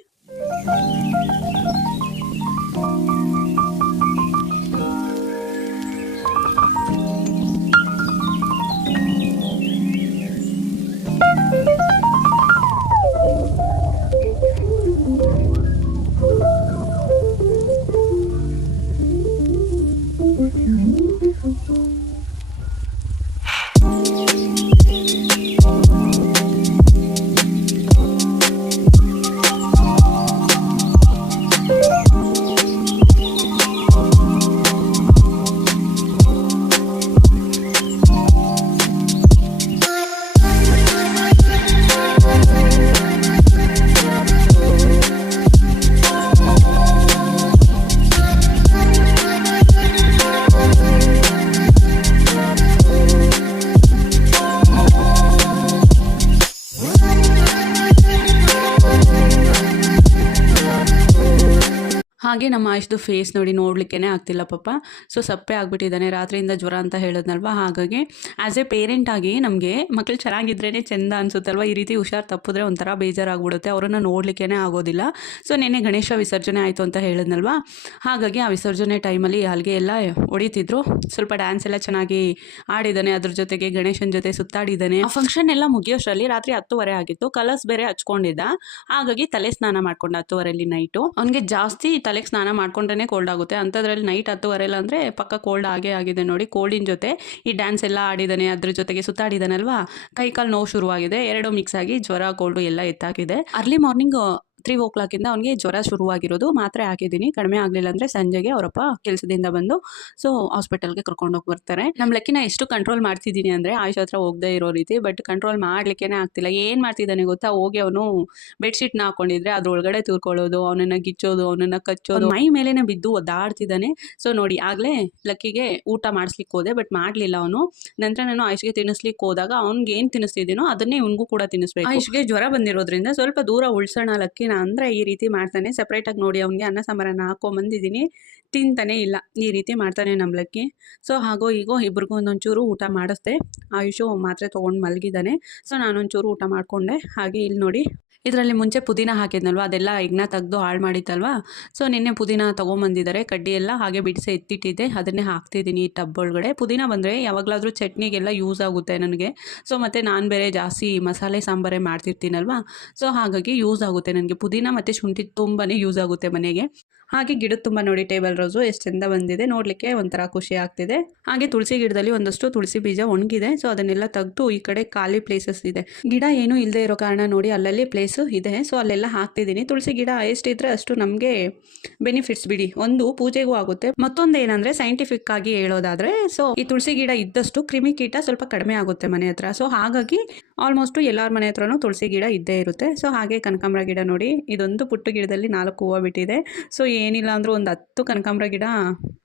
ಹಾಗೆ ನಮ್ಮ ಆಯುಷ್ದು ಫೇಸ್ ನೋಡಿ ನೋಡ್ಲಿಕ್ಕೆ ಆಗ್ತಿಲ್ಲ ಪಾಪ. ಸೊ ಸಪ್ಪೆ ಆಗಿಬಿಟ್ಟಿದ್ದಾನೆ. ರಾತ್ರಿಯಿಂದ ಜ್ವರ ಅಂತ ಹೇಳಿದ್ನಲ್ವ? ಹಾಗಾಗಿ ಆ್ಯಸ್ ಎ ಪೇರೆಂಟ್ ಆಗಿ ನಮಗೆ ಮಕ್ಕಳು ಚೆನ್ನಾಗಿದ್ರೇ ಚೆಂದ ಅನ್ಸುತ್ತಲ್ವ? ಈ ರೀತಿ ಹುಷಾರು ತಪ್ಪಿದ್ರೆ ಒಂಥರ ಬೇಜಾರಾಗ್ಬಿಡುತ್ತೆ. ಅವರನ್ನು ನೋಡ್ಲಿಕ್ಕೆ ಆಗೋದಿಲ್ಲ. ಸೊ ನೆನ್ನೆ ಗಣೇಶ ವಿಸರ್ಜನೆ ಆಯಿತು ಅಂತ ಹೇಳಿದ್ನಲ್ವ? ಹಾಗಾಗಿ ಆ ವಿಸರ್ಜನೆ ಟೈಮಲ್ಲಿ ಅಲ್ಲಿಗೆ ಎಲ್ಲ ಹೊಡಿತಿದ್ರು. ಸ್ವಲ್ಪ ಡ್ಯಾನ್ಸ್ ಎಲ್ಲ ಚೆನ್ನಾಗಿ ಆಡಿದ್ದಾನೆ. ಅದ್ರ ಜೊತೆಗೆ ಗಣೇಶನ ಜೊತೆ ಸುತ್ತಾಡಿದ್ದಾನೆ. ಆ ಫಂಕ್ಷನ್ ಎಲ್ಲ ಮುಗಿಯೋಷ್ಟರಲ್ಲಿ ರಾತ್ರಿ ಹತ್ತುವರೆ ಆಗಿತ್ತು. ಕಲರ್ಸ್ ಬೇರೆ ಹಚ್ಕೊಂಡಿದ್ದ. ಹಾಗಾಗಿ ತಲೆ ಸ್ನಾನ ಮಾಡ್ಕೊಂಡು ಹತ್ತುವರೆಯಲ್ಲಿ ನೈಟು ಅವನಿಗೆ ಜಾಸ್ತಿ ತಲೆಗೆ ಸ್ನಾನ ಮಾಡ್ಕೊಂಡ್ರೆ ಕೋಲ್ಡ್ ಆಗುತ್ತೆ. ಅಂಥದ್ರಲ್ಲಿ ನೈಟ್ ಹತ್ತುವರೆಲ್ಲ ಅಂದರೆ ಪಕ್ಕ ಕೋಲ್ಡ್ ಆಗೇ ಆಗಿದೆ ನೋಡಿ. ಕೋಲ್ಡಿನ ಜೊತೆ ಈ ಡ್ಯಾನ್ಸ್ ಎಲ್ಲ ಆಡಿದ್ದಾನೆ ಅದ್ರ ಜೊತೆಗೆ ಸುತ್ತಾಡಿದಾನಲ್ವಾ? ಕೈ ಕಾಲು ನೋವು ಶುರುವಾಗಿದೆ. ಎರಡು ಮಿಕ್ಸ್ ಆಗಿ ಜ್ವರ ಕೋಲ್ಡು ಎಲ್ಲ ಎತ್ತಾಗಿದೆ. ಅರ್ಲಿ ಮಾರ್ನಿಂಗ್ ತ್ರೀ ಓ ಕ್ಲಾಕಿಂದ ಅವನಿಗೆ ಜ್ವರ ಶುರುವಾಗಿರೋದು. ಮಾತ್ರೆ ಹಾಕಿದ್ದೀನಿ. ಕಡಿಮೆ ಆಗಲಿಲ್ಲ ಅಂದರೆ ಸಂಜೆಗೆ ಅವರಪ್ಪ ಕೆಲಸದಿಂದ ಬಂದು ಸೊ ಹಾಸ್ಪಿಟಲ್ಗೆ ಕರ್ಕೊಂಡೋಗಿ ಬರ್ತಾರೆ. ನಮ್ಮ ಲೆಕ್ಕಿನ ಎಷ್ಟು ಕಂಟ್ರೋಲ್ ಮಾಡ್ತಿದ್ದೀನಿ ಅಂದರೆ, ಆಯುಷ್ ಹತ್ರ ಹೋಗದೆ ಇರೋ ರೀತಿ ಬಟ್ ಕಂಟ್ರೋಲ್ ಮಾಡ್ಲಿಕ್ಕೇ ಆಗ್ತಿಲ್ಲ. ಏನು ಮಾಡ್ತಿದ್ದಾನೆ ಗೊತ್ತಾ? ಹೋಗಿ ಅವನು ಬೆಡ್ಶೀಟ್ನ ಹಾಕೊಂಡಿದ್ರೆ, ಅದ್ರೊಳಗಡೆ ತೂರ್ಕೊಳ್ಳೋದು, ಅವನನ್ನ ಗಿಚ್ಚೋದು, ಅವನನ್ನ ಕಚ್ಚೋದು. ಮೈ ಮೇಲೇನೆ ಬಿದ್ದು ಒದ್ದಾಡ್ತಿದ್ದಾನೆ. ಸೊ ನೋಡಿ, ಆಗಲೇ ಲಕ್ಕಿಗೆ ಊಟ ಮಾಡಿಸ್ಲಿಕ್ಕೆ ಹೋದೆ ಬಟ್ ಮಾಡಲಿಲ್ಲ ಅವನು. ನಂತರ ನಾನು ಆಯುಷ್ಗೆ ತಿನ್ನಿಸ್ಲಿಕ್ಕೆ ಹೋದಾಗ ಅವ್ನಿಗೆ ಏನು ತಿನ್ನಿಸ್ತಿದ್ದೀನೋ, ಅದನ್ನೇ ಇವನಿಗೂ ಕೂಡ ತಿನ್ನಿಸ್ಬೇಕು. ಆಯುಷ್ಗೆ ಜ್ವರ ಬಂದಿರೋದ್ರಿಂದ ಸ್ವಲ್ಪ ದೂರ ಉಳ್ಸೋಣ ಲಕ್ಕಿನ ಅಂದರೆ ಈ ರೀತಿ ಮಾಡ್ತಾನೆ. ಸಪ್ರೇಟಾಗಿ ನೋಡಿ ಅವನಿಗೆ ಅನ್ನ ಸಾಂಬಾರನ್ನು ಹಾಕೊಂಬಂದಿದ್ದೀನಿ ತಿಂತಾನೆ ಇಲ್ಲ. ಈ ರೀತಿ ಮಾಡ್ತಾನೆ ನಂಬಲಕ್ಕಿ ಲಕ್ಕಿ ಸೊ ಹಾಗೋ ಈಗೋ ಇಬ್ರಿಗೂ ಒಂದೊಂಚೂರು ಊಟ ಮಾಡಿಸ್ದೆ. ಆಯುಷು ಮಾತ್ರೆ ತೊಗೊಂಡು ಮಲಗಿದ್ದಾನೆ. ಸೊ ನಾನೊಂಚೂರು ಊಟ ಮಾಡಿಕೊಂಡೆ. ಹಾಗೆ ಇಲ್ಲಿ ನೋಡಿ. ಇದರಲ್ಲಿ ಮುಂಚೆ ಪುದೀನ ಹಾಕಿದ್ನಲ್ವ? ಅದೆಲ್ಲ ಎಗ್ನ ತೆಗೆದು ಹಾಳು ಮಾಡಿತ್ತಲ್ವ? ಸೊ ನಿನ್ನೆ ಪುದೀನ ತೊಗೊಂಬಂದಿದ್ದಾರೆ ಕಡ್ಡಿ ಎಲ್ಲ ಹಾಗೆ ಬಿಡಿಸಿ ಎತ್ತಿಟ್ಟಿದ್ದೆ ಅದನ್ನೇ ಹಾಕ್ತಿದ್ದೀನಿ ಈ ಟಬ್ ಒಳಗಡೆ. ಪುದೀನ ಬಂದರೆ ಯಾವಾಗಲಾದರೂ ಚಟ್ನಿಗೆಲ್ಲ ಯೂಸ್ ಆಗುತ್ತೆ ನನಗೆ. ಸೊ ಮತ್ತು ನಾನು ಬೇರೆ ಜಾಸ್ತಿ ಮಸಾಲೆ ಸಾಂಬಾರೇ ಮಾಡ್ತಿರ್ತೀನಲ್ವ? ಸೊ ಹಾಗಾಗಿ ಯೂಸ್ ಆಗುತ್ತೆ ನನಗೆ ಪುದೀನ ಮತ್ತು ಶುಂಠಿ ತುಂಬಾ ಯೂಸ್ ಆಗುತ್ತೆ ಮನೆಗೆ. ಹಾಗೆ ಗಿಡ ತುಂಬಾ ನೋಡಿ ಟೇಬಲ್ ರೋಸು ಎಷ್ಟು ಚಂದ ಬಂದಿದೆ ನೋಡಲಿಕ್ಕೆ ಒಂಥರ ಖುಷಿ ಆಗ್ತಿದೆ. ಹಾಗೆ ತುಳಸಿ ಗಿಡದಲ್ಲಿ ಒಂದಷ್ಟು ತುಳಸಿ ಬೀಜ ಒಣಗಿದೆ. ಸೊ ಅದನ್ನೆಲ್ಲ ತೆಗೆದು ಈ ಕಡೆ ಖಾಲಿ ಪ್ಲೇಸಸ್ ಇದೆ. ಗಿಡ ಏನೂ ಇಲ್ಲದೆ ಇರೋ ಕಾರಣ ನೋಡಿ ಅಲ್ಲಲ್ಲಿ ಪ್ಲೇಸು ಇದೆ. ಸೊ ಅಲ್ಲೆಲ್ಲ ಹಾಕ್ತಿದ್ದೀನಿ. ತುಳಸಿ ಗಿಡ ಎಷ್ಟಿದ್ರೆ ಅಷ್ಟು ನಮಗೆ ಬೆನಿಫಿಟ್ಸ್ ಬಿಡಿ. ಒಂದು, ಪೂಜೆಗೂ ಆಗುತ್ತೆ. ಮತ್ತೊಂದು ಏನಂದ್ರೆ ಸೈಂಟಿಫಿಕ್ ಆಗಿ ಹೇಳೋದಾದ್ರೆ ಸೊ ಈ ತುಳಸಿ ಗಿಡ ಇದ್ದಷ್ಟು ಕ್ರಿಮಿಕೀಟ ಸ್ವಲ್ಪ ಕಡಿಮೆ ಆಗುತ್ತೆ ಮನೆ ಹತ್ರ. ಸೊ ಹಾಗಾಗಿ ಆಲ್ಮೋಸ್ಟ್ ಎಲ್ಲರ ಮನೆ ಹತ್ರನೂ ತುಳಸಿ ಗಿಡ ಇದ್ದೇ ಇರುತ್ತೆ. ಸೊ ಹಾಗೆ ಕನಕಾಂಬರ ಗಿಡ ನೋಡಿ, ಇದೊಂದು ಪುಟ್ಟ ಗಿಡದಲ್ಲಿ ನಾಲ್ಕು ಹೂವು ಬಿಟ್ಟಿದೆ. ಸೊ ಏನಿಲ್ಲ ಅಂದರೂ ಒಂದು ಹತ್ತು ಕನಕಾಂಬರ ಗಿಡ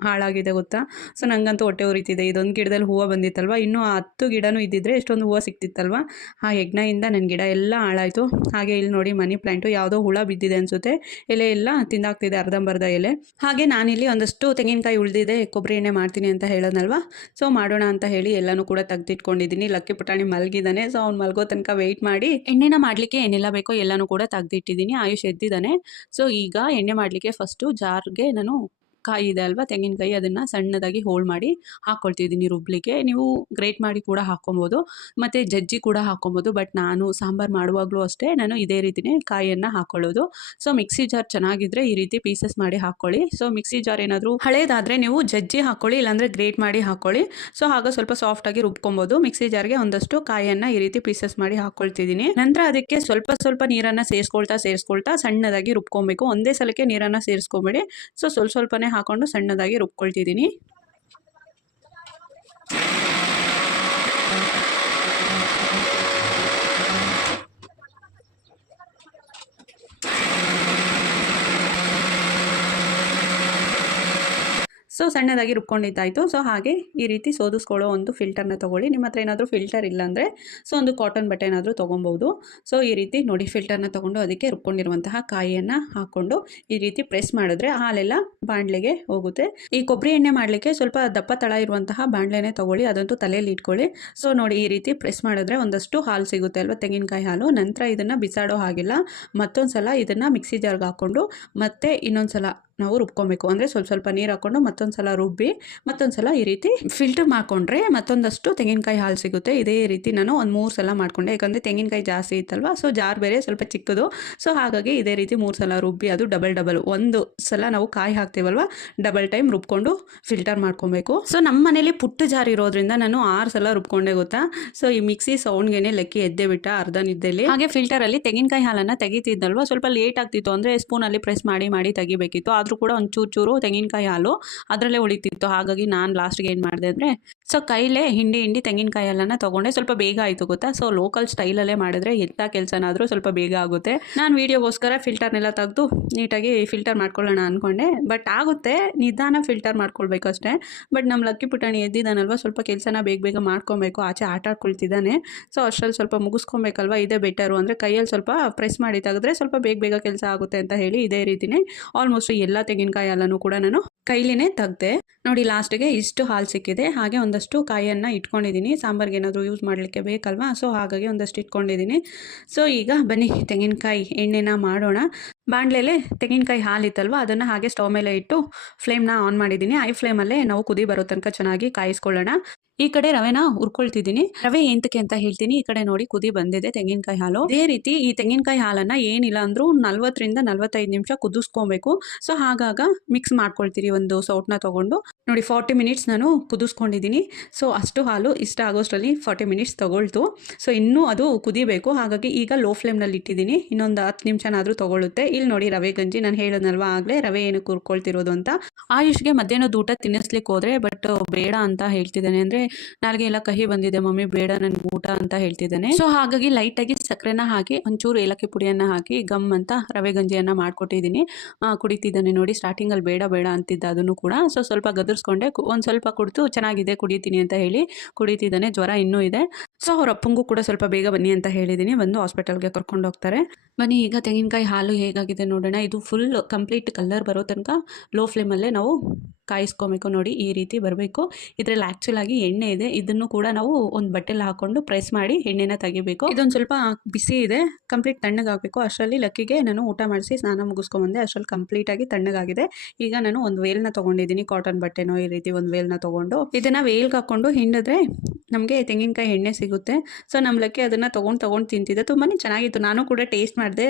ಹಾಳಾಗಿದೆ ಗೊತ್ತಾ? ಸೊ ನನಗಂತೂ ಹೊಟ್ಟೆ ಉರಿತಿದೆ. ಇದೊಂದು ಗಿಡದಲ್ಲಿ ಹೂವು ಬಂದಿತ್ತಲ್ವ? ಇನ್ನೂ ಹತ್ತು ಗಿಡನೂ ಇದ್ದಿದ್ರೆ ಎಷ್ಟೊಂದು ಹೂವು ಸಿಕ್ತಿತ್ತಲ್ವ? ಆ ಯಜ್ಞದಿಂದ ನನ್ನ ಗಿಡ ಎಲ್ಲ ಹಾಳಾಯಿತು. ಹಾಗೆ ಇಲ್ಲಿ ನೋಡಿ ಮನಿ ಪ್ಲ್ಯಾಂಟು ಯಾವುದೋ ಹುಳ ಬಿದ್ದಿದೆ ಅನಿಸುತ್ತೆ. ಎಲೆ ಎಲ್ಲ ತಿಂದಾಗ್ತಿದೆ ಅರ್ಧಂಬರ್ಧ ಎಲೆ. ಹಾಗೆ ನಾನಿಲ್ಲಿ ಒಂದಷ್ಟು ತೆಂಗಿನಕಾಯಿ ಉಳಿದಿದೆ. ಕೊಬ್ಬರಿ ಎಣ್ಣೆ ಮಾಡ್ತೀನಿ ಅಂತ ಹೇಳೋದಲ್ವ ಸೊ ಮಾಡೋಣ ಅಂತ ಹೇಳಿ ಎಲ್ಲನೂ ಕೂಡ ತೆಗ್ದಿಟ್ಕೊಂಡಿದ್ದೀನಿ. ಲಕ್ಕಿ ಪುಟಾಣಿ ಮಲಗಿದ್ದಾನೆ ಸೊ ಅವ್ನು ಮಲ್ಗೋ ತನಕ ವೆಯ್ಟ್ ಮಾಡಿ. ಎಣ್ಣೆನ ಮಾಡಲಿಕ್ಕೆ ಏನಿಲ್ಲ ಬೇಕೋ ಎಲ್ಲನೂ ಕೂಡ ತೆಗೆದಿಟ್ಟಿದ್ದೀನಿ. ಆಯುಷ್ ಎದ್ದಿದ್ದಾನೆ ಸೊ ಈಗ ಎಣ್ಣೆ ಮಾಡಲಿಕ್ಕೆ ಫಸ್ಟು ಜಾರ್ಗೆ ನಾನು ಕಾಯಿ ಇದೆ ಅಲ್ವಾ? ತೆಂಗಿನಕಾಯಿ ಅದನ್ನು ಸಣ್ಣದಾಗಿ ಹೋಳ್ ಮಾಡಿ ಹಾಕ್ಕೊಳ್ತಿದ್ದೀನಿ ರುಬ್ಲಿಕ್ಕೆ ನೀವು ಗ್ರೇಟ್ ಮಾಡಿ ಕೂಡ ಹಾಕ್ಕೊಬೋದು. ಮತ್ತು ಜಜ್ಜಿ ಕೂಡ ಹಾಕ್ಕೊಬೋದು. ಬಟ್ ನಾನು ಸಾಂಬಾರು ಮಾಡುವಾಗಲೂ ಅಷ್ಟೇ ನಾನು ಇದೇ ರೀತಿಯೇ ಕಾಯಿಯನ್ನು ಹಾಕ್ಕೊಳ್ಳೋದು ಸೊ ಮಿಕ್ಸಿ ಜಾರ್ ಚೆನ್ನಾಗಿದ್ದರೆ ಈ ರೀತಿ ಪೀಸಸ್ ಮಾಡಿ ಹಾಕ್ಕೊಳ್ಳಿ ಸೊ ಮಿಕ್ಸಿ ಜಾರ್ ಏನಾದರೂ ಹಳೇದಾದರೆ ನೀವು ಜಜ್ಜಿ ಹಾಕ್ಕೊಳ್ಳಿ ಇಲ್ಲಾಂದರೆ ಗ್ರೇಟ್ ಮಾಡಿ ಹಾಕ್ಕೊಳ್ಳಿ ಸೊ ಆಗ ಸ್ವಲ್ಪ ಸಾಫ್ಟಾಗಿ ರುಬ್ಕೊಬೋದು. ಮಿಕ್ಸಿ ಜಾರ್ಗೆ ಒಂದಷ್ಟು ಕಾಯಿಯನ್ನು ಈ ರೀತಿ ಪೀಸಸ್ ಮಾಡಿ ಹಾಕ್ಕೊಳ್ತಿದ್ದೀನಿ ನಂತರ ಅದಕ್ಕೆ ಸ್ವಲ್ಪ ಸ್ವಲ್ಪ ನೀರನ್ನು ಸೇರಿಸ್ಕೊಳ್ತಾ ಸೇರಿಸ್ಕೊಳ್ತಾ ಸಣ್ಣದಾಗಿ ರುಬ್ಕೊಬೇಕು. ಒಂದೇ ಸಲಕ್ಕೆ ನೀರನ್ನು ಸೇರಿಸ್ಕೊಬೇಡಿ. ಸೊ ಸ್ವಲ್ಪ ಸ್ವಲ್ಪನೇ ಹಾಕ್ಕೊಂಡು ಸಣ್ಣದಾಗಿ ರುಬ್ಕೊಳ್ತಿದ್ದೀನಿ. ಸೊ ಸಣ್ಣದಾಗಿ ರುಬ್ಕೊಂಡಿದ್ದಾಯಿತು. ಸೊ ಹಾಗೆ ಈ ರೀತಿ ಸೋದಿಸ್ಕೊಳ್ಳೋ ಒಂದು ಫಿಲ್ಟರ್ನ ತೊಗೊಳ್ಳಿ. ನಿಮ್ಮ ಹತ್ರ ಏನಾದರೂ ಫಿಲ್ಟರ್ ಇಲ್ಲಾಂದರೆ ಸೊ ಒಂದು ಕಾಟನ್ ಬಟ್ಟೆ ಏನಾದರೂ ತೊಗೊಬೋದು ಸೊ ಈ ರೀತಿ ನೋಡಿ ಫಿಲ್ಟರ್ನ ತೊಗೊಂಡು ಅದಕ್ಕೆ ರುಬ್ಕೊಂಡಿರುವಂತಹ ಕಾಯಿಯನ್ನು ಹಾಕ್ಕೊಂಡು ಈ ರೀತಿ ಪ್ರೆಸ್ ಮಾಡಿದ್ರೆ ಹಾಲೆಲ್ಲ ಬಾಣಲೆಗೆ ಹೋಗುತ್ತೆ. ಈ ಕೊಬ್ಬರಿ ಎಣ್ಣೆ ಮಾಡಲಿಕ್ಕೆ ಸ್ವಲ್ಪ ದಪ್ಪ ತಳ ಇರುವಂತಹ ಬಾಣಲೆನೇ ತೊಗೊಳ್ಳಿ. ಅದಂತೂ ತಲೆಯಲ್ಲಿ ಇಟ್ಕೊಳ್ಳಿ. ಸೊ ನೋಡಿ ಈ ರೀತಿ ಪ್ರೆಸ್ ಮಾಡಿದ್ರೆ ಒಂದಷ್ಟು ಹಾಲು ಸಿಗುತ್ತೆ ಅಲ್ವಾ? ತೆಂಗಿನಕಾಯಿ ಹಾಲು. ನಂತರ ಇದನ್ನು ಬಿಸಾಡೋ ಹಾಗಿಲ್ಲ. ಮತ್ತೊಂದು ಸಲ ಇದನ್ನು ಮಿಕ್ಸಿ ಜಾರ್ಗೆ ಹಾಕ್ಕೊಂಡು ಮತ್ತೆ ಇನ್ನೊಂದು ಸಲ ನಾವು ರುಬ್ಕೊಬೇಕು. ಅಂದರೆ ಸ್ವಲ್ಪ ಸ್ವಲ್ಪ ನೀರು ಹಾಕ್ಕೊಂಡು ಮತ್ತೊಂದು ಸಲ ರುಬ್ಬಿ, ಮತ್ತೊಂದು ಸಲ ಈ ರೀತಿ ಫಿಲ್ಟರ್ ಮಾಡಿಕೊಂಡ್ರೆ ಮತ್ತೊಂದಷ್ಟು ತೆಂಗಿನಕಾಯಿ ಹಾಲು ಸಿಗುತ್ತೆ. ಇದೇ ರೀತಿ ನಾನು ಒಂದು ಮೂರು ಸಲ ಮಾಡಿಕೊಂಡೆ. ಯಾಕಂದರೆ ತೆಂಗಿನಕಾಯಿ ಜಾಸ್ತಿ ಇತ್ತಲ್ವ? ಸೊ ಜಾರ್ ಬೇರೆ ಸ್ವಲ್ಪ ಚಿಕ್ಕದು. ಸೊ ಹಾಗಾಗಿ ಇದೇ ರೀತಿ ಮೂರು ಸಲ ರುಬ್ಬಿ ಅದು ಡಬಲ್ ಡಬಲ್ ಒಂದು ಸಲ ನಾವು ಕಾಯಿ ಹಾಕ್ತೀವಲ್ವ? ಡಬಲ್ ಟೈಮ್ ರುಬ್ಕೊಂಡು ಫಿಲ್ಟರ್ ಮಾಡ್ಕೊಬೇಕು. ಸೊ ನಮ್ಮ ಮನೇಲಿ ಪುಟ್ಟ ಜಾರ್ ಇರೋದ್ರಿಂದ ನಾನು ಆರು ಸಲ ರುಬ್ಕೊಂಡೆ ಗೊತ್ತಾ? ಸೊ ಈ ಮಿಕ್ಸಿ ಸೌಂಡ್ಗೆನೆ ಲೆಕ್ಕಿ ಎದ್ದೆ ಬಿಟ್ಟ ಅರ್ಧ ನಿದ್ದೆಲಿ. ಹಾಗೆ ಫಿಲ್ಟರಲ್ಲಿ ತೆಂಗಿನಕಾಯಿ ಹಾಲನ್ನು ತೆಗಿತಿದ್ದಲ್ವ? ಸ್ವಲ್ಪ ಲೇಟ್ ಆಗ್ತಿತ್ತು. ಅಂದರೆ ಸ್ಪೂನಲ್ಲಿ ಪ್ರೆಸ್ ಮಾಡಿ ಮಾಡಿ ತೆಗಿಬೇಕಿತ್ತು. ಆದರೂ ಕೂಡ ಒಂದು ಚೂರು ಚೂರು ತೆಂಗಿನಕಾಯಿ ಹಾಲು ಅದರಲ್ಲೇ ಉಳಿತಿತ್ತು. ಹಾಗಾಗಿ ನಾನು ಲಾಸ್ಟ್ಗೆ ಏನು ಮಾಡಿದೆ ಅಂದರೆ ಸೊ ಕೈಲೇ ಹಿಂಡಿ ಹಿಂಡಿ ತೆಂಗಿನಕಾಯಿ ಹಾಲನ್ನು ತೊಗೊಂಡೆ. ಸ್ವಲ್ಪ ಬೇಗ ಆಯಿತು ಗೊತ್ತಾ? ಸೊ ಲೋಕಲ್ ಸ್ಟೈಲಲ್ಲೇ ಮಾಡಿದ್ರೆ ಎಂಥ ಕೆಲಸನಾದರೂ ಸ್ವಲ್ಪ ಬೇಗ ಆಗುತ್ತೆ. ನಾನು ವೀಡಿಯೋಗೋಸ್ಕರ ಫಿಲ್ಟರ್ನೆಲ್ಲ ತೆಗೆದು ನೀಟಾಗಿ ಫಿಲ್ಟರ್ ಮಾಡ್ಕೊಳ್ಳೋಣ ಅಂದ್ಕೊಂಡೆ ಬಟ್ ಆಗುತ್ತೆ, ನಿಧಾನ ಫಿಲ್ಟರ್ ಮಾಡ್ಕೊಳ್ಬೇಕು ಅಷ್ಟೇ. ಬಟ್ ನಮ್ಮ ಲಕ್ಕಿ ಪುಟಾಣಿ ಎದ್ದಿದ್ದಾನಲ್ವ ಸ್ವಲ್ಪ ಕೆಲಸನ ಬೇಗ ಬೇಗ ಮಾಡ್ಕೊಬೇಕು. ಆಚೆ ಆಟ ಆಡ್ಕೊಳ್ತಿದ್ದಾನೆ. ಸೊ ಅಷ್ಟರಲ್ಲಿ ಸ್ವಲ್ಪ ಮುಗಿಸ್ಕೊಬೇಕಲ್ವ? ಇದೇ ಬೆಟರು ಅಂದರೆ ಕೈಯಲ್ಲಿ ಸ್ವಲ್ಪ ಪ್ರೆಸ್ ಮಾಡಿ ತೆಗೆದ್ರೆ ಸ್ವಲ್ಪ ಬೇಗ ಬೇಗ ಕೆಲಸ ಆಗುತ್ತೆ ಅಂತ ಹೇಳಿ ಇದೇ ರೀತಿಯೇ ಆಲ್ಮೋಸ್ಟ್ ಎಲ್ಲ ತೆಂಗಿನಕಾಯಿ ಎಲ್ಲನೂ ಕೂಡ ನಾನು ಕೈಲಿನೇ ತೆಗ್ದೆ. ನೋಡಿ, ಲಾಸ್ಟ್ಗೆ ಇಷ್ಟು ಹಾಲು ಸಿಕ್ಕಿದೆ. ಹಾಗೆ ಒಂದಷ್ಟು ಕಾಯಿಯನ್ನು ಇಟ್ಕೊಂಡಿದ್ದೀನಿ. ಸಾಂಬಾರ್ಗೆ ಏನಾದರೂ ಯೂಸ್ ಮಾಡಲಿಕ್ಕೆ ಬೇಕಲ್ವಾ? ಸೊ, ಹಾಗಾಗಿ ಒಂದಷ್ಟು ಇಟ್ಕೊಂಡಿದ್ದೀನಿ. ಸೊ, ಈಗ ಬನ್ನಿ, ತೆಂಗಿನಕಾಯಿ ಎಣ್ಣೆನ ಮಾಡೋಣ. ಬಾಣಲೆಲೆ ತೆಂಗಿನಕಾಯಿ ಹಾಲಿತ್ತಲ್ವ? ಅದನ್ನು ಹಾಗೆ ಸ್ಟವ್ ಮೇಲೆ ಇಟ್ಟು ಫ್ಲೇಮ್ನ ಆನ್ ಮಾಡಿದ್ದೀನಿ. ಐ ಫ್ಲೇಮಲ್ಲೇ ನಾವು ಕುದಿ ಬರೋ ತನಕ ಚೆನ್ನಾಗಿ ಕಾಯಿಸ್ಕೊಳ್ಳೋಣ. ಈ ಕಡೆ ರವೆನ ಹುರ್ಕೊಳ್ತಿದ್ದೀನಿ. ರವೆ ಎಂತಕ್ಕೆ ಅಂತ ಹೇಳ್ತೀನಿ. ಈ ಕಡೆ ನೋಡಿ ಕುದಿ ಬಂದಿದೆ ತೆಂಗಿನಕಾಯಿ ಹಾಲು. ಅದೇ ರೀತಿ ಈ ತೆಂಗಿನಕಾಯಿ ಹಾಲನ್ನು ಏನಿಲ್ಲ ಅಂದ್ರೂ ನಲ್ವತ್ತರಿಂದ ನಲ್ವತ್ತೈದು ನಿಮಿಷ ಕುದಿಸ್ಕೊಬೇಕು. ಸೊ ಹಾಗಾಗ ಮಿಕ್ಸ್ ಮಾಡ್ಕೊಳ್ತೀರಿ ಒಂದು ಸೌಟ್ನ ತಗೊಂಡು. ನೋಡಿ ಫಾರ್ಟಿ ಮಿನಿಟ್ಸ್ ನಾನು ಕುದಿಸ್ಕೊಂಡಿದ್ದೀನಿ. ಸೊ ಅಷ್ಟು ಹಾಲು ಇಷ್ಟ ಆಗೋಷ್ಟರಲ್ಲಿ ಫಾರ್ಟಿ ಮಿನಿಟ್ಸ್ ತೊಗೊಳ್ತು. ಸೊ ಇನ್ನೂ ಅದು ಕುದಿಬೇಕು. ಹಾಗಾಗಿ ಈಗ ಲೋ ಫ್ಲೇಮ್ನಲ್ಲಿ ಇಟ್ಟಿದ್ದೀನಿ. ಇನ್ನೊಂದು ಹತ್ತು ನಿಮಿಷನಾದರೂ ತಗೊಳುತ್ತೆ ಇಲ್ಲಿ ನೋಡಿ ರವೆ ಗಂಜಿ. ನಾನು ಹೇಳೋದಲ್ವಾ ಆಗ್ಲೇ ರವೆ ಏನು ಕುರ್ಕೊಳ್ತಿರೋದು ಅಂತ. ಆಯುಷ್ಗೆ ಮಧ್ಯಾಹ್ನದ ಊಟ ತಿನ್ನಿಸ್ಲಿಕ್ಕೆ ಹೋದ್ರೆ ಬಟ್ ಬೇಡ ಅಂತ ಹೇಳ್ತಿದ್ದಾನೆ. ಅಂದ್ರೆ ನಾಲ್ಗೆ ಎಲ್ಲ ಕಹಿ ಬಂದಿದೆ, ಮಮ್ಮಿ ಬೇಡ ನನ್ಗೆ ಊಟ ಅಂತ ಹೇಳ್ತಿದ್ದಾನೆ. ಸೊ ಹಾಗಾಗಿ ಲೈಟಾಗಿ ಸಕ್ಕರೆನ ಹಾಕಿ, ಒಂಚೂರು ಏಲಕ್ಕಿ ಪುಡಿಯನ್ನ ಹಾಕಿ ಗಮ್ ಅಂತ ರವೆ ಗಂಜಿಯನ್ನ ಮಾಡಿಕೊಟ್ಟಿದ್ದೀನಿ. ಕುಡಿತಿದ್ದಾನೆ ನೋಡಿ. ಸ್ಟಾರ್ಟಿಂಗ್ ಅಲ್ಲಿ ಬೇಡ ಬೇಡ ಅಂತಿದ್ದ ಅದನ್ನು ಕೂಡ. ಸೊ ಸ್ವಲ್ಪ ಗದರ್ಸ್ಕೊಂಡೆ ಒಂದ್ ಸ್ವಲ್ಪ ಕುಡಿತು ಚೆನ್ನಾಗಿದೆ, ಕುಡಿತೀನಿ ಅಂತ ಹೇಳಿ ಕುಡಿತಿದ್ದಾನೆ. ಜ್ವರ ಇನ್ನೂ ಇದೆ. ಸೊ ಅವ್ರ ಅಪ್ಪಂಗೂ ಕೂಡ ಸ್ವಲ್ಪ ಬೇಗ ಬನ್ನಿ ಅಂತ ಹೇಳಿದೀನಿ ಬಂದು ಹಾಸ್ಪಿಟಲ್ಗೆ ಕರ್ಕೊಂಡು ಹೋಗ್ತಾರೆ. ಬನ್ನಿ, ಈಗ ತೆಂಗಿನಕಾಯಿ ಹಾಲು ಹೇಗಾಗಿದೆ ನೋಡೋಣ. ಇದು ಫುಲ್ ಕಂಪ್ಲೀಟ್ ಕಲರ್ ಬರೋ ತನಕ ಲೋ ಫ್ಲೇಮಲ್ಲೇ ನಾವು ಕಾಯಿಸ್ಕೊಬೇಕು ನೋಡಿ ಈ ರೀತಿ ಬರಬೇಕು. ಇದರಲ್ಲಿ ಆ್ಯಕ್ಚುಲಾಗಿ ಎಣ್ಣೆ ಇದೆ. ಇದನ್ನು ಕೂಡ ನಾವು ಒಂದು ಬಟ್ಟೆಲಿ ಹಾಕ್ಕೊಂಡು ಪ್ರೆಸ್ ಮಾಡಿ ಎಣ್ಣೆನ ತೆಗಿಬೇಕು. ಇದೊಂದು ಸ್ವಲ್ಪ ಬಿಸಿ ಇದೆ. ಕಂಪ್ಲೀಟ್ ತಣ್ಣಗಾಗಬೇಕು ಅಷ್ಟರಲ್ಲಿ ಲಕ್ಕಿಗೆ ನಾನು ಊಟ ಮಾಡಿಸಿ ಸ್ನಾನ ಮುಗಿಸ್ಕೊಂಬಂದೆ ಅಷ್ಟರಲ್ಲಿ ಕಂಪ್ಲೀಟಾಗಿ ತಣ್ಣಗಾಗಿದೆ. ಈಗ ನಾನು ಒಂದು ವೇಲ್ನ ತೊಗೊಂಡಿದ್ದೀನಿ. ಕಾಟನ್ ಬಟ್ಟೆನೋ ಈ ರೀತಿ ಒಂದು ವೇಲ್ನ ತೊಗೊಂಡು. ಇದನ್ನು ವೇಲ್ಗೆ ಹಾಕ್ಕೊಂಡು ಹಿಂಡಿದ್ರೆ ನಮಗೆ ತೆಂಗಿನಕಾಯಿ ಎಣ್ಣೆ ಸಿಗುತ್ತೆ. ಸೊ ನಮ್ಮ ಲಕ್ಕಿ ಅದನ್ನು ತೊಗೊಂಡು ತೊಗೊಂಡು ತಿಂತಿದ್ದೆ ತುಂಬಾ ಚೆನ್ನಾಗಿತ್ತು. ನಾನು ಕೂಡ ಟೇಸ್ಟ್ ಮಾಡಿದೆ.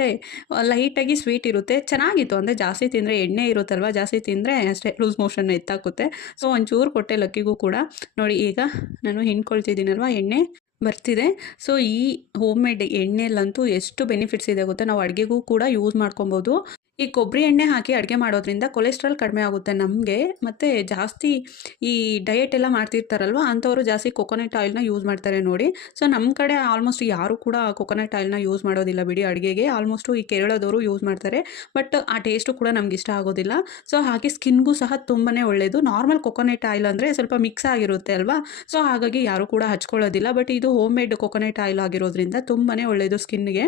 ಲೈಟಾಗಿ ಸ್ವೀಟ್ ಇರುತ್ತೆ. ಚೆನ್ನಾಗಿತ್ತು. ಅಂದರೆ ಜಾಸ್ತಿ ತಿಂದರೆ ಎಣ್ಣೆ ಇರುತ್ತಲ್ವ? ಜಾಸ್ತಿ ತಿಂದರೆ ಅಷ್ಟೇ ಲೂಸ್ ಮೋಷನ್ ಎತ್ತಾಕುತ್ತೆ. ಸೊ ಒಂಚೂರು ಕೊಟ್ಟೆ ಲಕ್ಕಿಗೂ ಕೂಡ. ನೋಡಿ, ಈಗ ನಾನು ಹಿಂಡ್ಕೊಳ್ತಿದ್ದೀನಲ್ವ? ಎಣ್ಣೆ ಬರ್ತಿದೆ. ಸೊ ಈ ಹೋಮ್ ಮೇಡ್ ಎಣ್ಣೆಲಂತೂ ಎಷ್ಟು ಬೆನಿಫಿಟ್ಸ್ ಇದೆ ಗೊತ್ತಾ? ನಾವು ಅಡುಗೆಗೂ ಕೂಡ ಯೂಸ್ ಮಾಡ್ಕೊಬೋದು. ಈ ಕೊಬ್ಬರಿ ಎಣ್ಣೆ ಹಾಕಿ ಅಡುಗೆ ಮಾಡೋದ್ರಿಂದ ಕೊಲೆಸ್ಟ್ರಾಲ್ ಕಡಿಮೆ ಆಗುತ್ತೆ ನಮಗೆ. ಮತ್ತು ಜಾಸ್ತಿ ಈ ಡಯೆಟ್ ಎಲ್ಲ ಮಾಡ್ತಿರ್ತಾರಲ್ವ, ಅಂಥವರು ಜಾಸ್ತಿ ಕೊಕೊನಟ್ ಆಯಿಲ್ನ ಯೂಸ್ ಮಾಡ್ತಾರೆ ನೋಡಿ. ಸೊ ನಮ್ಮ ಕಡೆ ಆಲ್ಮೋಸ್ಟ್ ಯಾರು ಕೂಡ ಕೊಕೊನಟ್ ಆಯಿಲ್ನ ಯೂಸ್ ಮಾಡೋದಿಲ್ಲ ಬಿಡಿ ಅಡುಗೆಗೆ. ಆಲ್ಮೋಸ್ಟು ಈ ಕೇರಳದವರು ಯೂಸ್ ಮಾಡ್ತಾರೆ. ಬಟ್ ಆ ಟೇಸ್ಟು ಕೂಡ ನಮ್ಗೆ ಇಷ್ಟ ಆಗೋದಿಲ್ಲ. ಸೊ ಹಾಗೆ ಸ್ಕಿನ್ಗೂ ಸಹ ತುಂಬಾ ಒಳ್ಳೆಯದು ನಾರ್ಮಲ್ ಕೊಕೊನಟ್ ಆಯಿಲ್ ಅಂದರೆ ಸ್ವಲ್ಪ ಮಿಕ್ಸ್ ಆಗಿರುತ್ತೆ ಅಲ್ವಾ? ಸೊ ಹಾಗಾಗಿ ಯಾರೂ ಕೂಡ ಹಚ್ಕೊಳ್ಳೋದಿಲ್ಲ. ಬಟ್ ಇದು ಹೋಮ್ ಮೇಡ್ ಕೊಕೊನಟ್ ಆಯಿಲ್ ಆಗಿರೋದ್ರಿಂದ ತುಂಬಾ ಒಳ್ಳೆಯದು ಸ್ಕಿನ್ಗೆ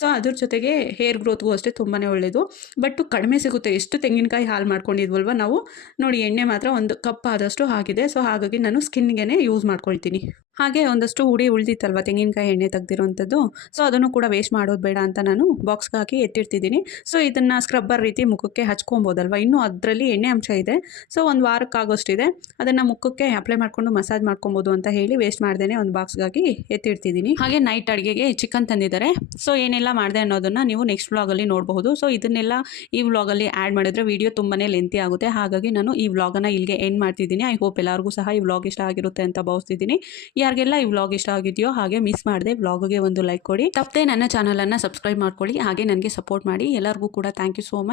ಸೊ ಅದ್ರ ಜೊತೆಗೆ ಹೇರ್ ಗ್ರೋತ್ಗೂ ಅಷ್ಟೇ ತುಂಬಾ ಒಳ್ಳೆಯದು ಬಟ್ ಕಡಿಮೆ ಸಿಗುತ್ತೆ. ಎಷ್ಟು ತೆಂಗಿನಕಾಯಿ ಹಾಲು ಮಾಡ್ಕೊಂಡಿದ್ವಲ್ವ ನಾವು? ನೋಡಿ, ಎಣ್ಣೆ ಮಾತ್ರ ಒಂದು ಕಪ್ ಆದಷ್ಟು ಆಗಿದೆ ಸೊ ಹಾಗಾಗಿ ನಾನು ಸ್ಕಿನ್ಗೆ ಯೂಸ್ ಮಾಡ್ಕೊಳ್ತೀನಿ. ಹಾಗೆ ಒಂದಷ್ಟು ಹುಡಿ ಉಳಿದಿತ್ತಲ್ವ ತೆಂಗಿನಕಾಯಿ ಎಣ್ಣೆ ತೆಗ್ದಿರೋಂಥದ್ದು ಸೊ ಅದನ್ನು ಕೂಡ ವೇಸ್ಟ್ ಮಾಡೋದು ಬೇಡ ಅಂತ ನಾನು ಬಾಕ್ಸ್ಗೆ ಹಾಕಿ ಎತ್ತಿಡ್ತಿದ್ದೀನಿ ಸೊ ಇದನ್ನು ಸ್ಕ್ರಬ್ಬರ್ ರೀತಿ ಮುಖಕ್ಕೆ ಹಚ್ಕೊಬೋದಲ್ವ? ಇನ್ನೂ ಅದರಲ್ಲಿ ಎಣ್ಣೆ ಅಂಶ ಇದೆ. ಸೊ ಒಂದು ವಾರಕ್ಕಾಗೋಷ್ಟಿದೆ. ಅದನ್ನು ಮುಖಕ್ಕೆ ಅಪ್ಲೈ ಮಾಡಿಕೊಂಡು ಮಸಾಜ್ ಮಾಡ್ಕೊಬೋದು ಅಂತ ಹೇಳಿ ವೇಸ್ಟ್ ಮಾಡ್ದೇನೆ ಒಂದು ಬಾಕ್ಸ್ಗಾಗಿ ಎತ್ತಿಡ್ತಿದ್ದೀನಿ ಹಾಗೆ ನೈಟ್ ಅಡುಗೆಗೆ ಚಿಕನ್ ತಂದಿದ್ದಾರೆ. ಸೊ ಏನೆಲ್ಲ ಮಾಡಿದೆ ಅನ್ನೋದನ್ನು ನೀವು ನೆಕ್ಸ್ಟ್ ವ್ಲಾಗಲ್ಲಿ ನೋಡಬಹುದು. ಸೊ ಇದನ್ನೆಲ್ಲ ಈ ವ್ಲಾಗಲ್ಲಿ ಆ್ಯಡ್ ಮಾಡಿದರೆ ವಿಡಿಯೋ ತುಂಬಾ ಲೆಂತಿ ಆಗುತ್ತೆ. ಹಾಗಾಗಿ ನಾನು ಈ ವ್ಲಾಗನ್ನು ಇಲ್ಲಿಗೆ ಎಂಡ್ ಮಾಡ್ತಿದ್ದೀನಿ. ಐ ಹೋಪ್ ಎಲ್ಲರಿಗೂ ಸಹ ಈ ವ್ಲಾಗ್ ಇಷ್ಟ ಆಗಿರುತ್ತೆ ಅಂತ ಭಾವಿಸ್ತಿದ್ದೀನಿ. ಯಾರಿಗೆಲ್ಲ ಈ ವ್ಲಾಗ್ ಇಷ್ಟ ಆಗಿದೆಯೋ ಹಾಗೆ ಮಿಸ್ ಮಾಡಿದೆ ವ್ಲಾಗ್ಗೆ ಒಂದು ಲೈಕ್ ಕೊಡಿ. ತಪ್ಪದೆ ನನ್ನ ಚಾನಲನ್ನು ಸಬ್ಸ್ಕ್ರೈಬ್ ಮಾಡ್ಕೊಳ್ಳಿ, ಹಾಗೆ ನನಗೆ ಸಪೋರ್ಟ್ ಮಾಡಿ. ಎಲ್ಲರಿಗೂ ಕೂಡ ಥ್ಯಾಂಕ್ ಯು ಸೋ ಮಚ್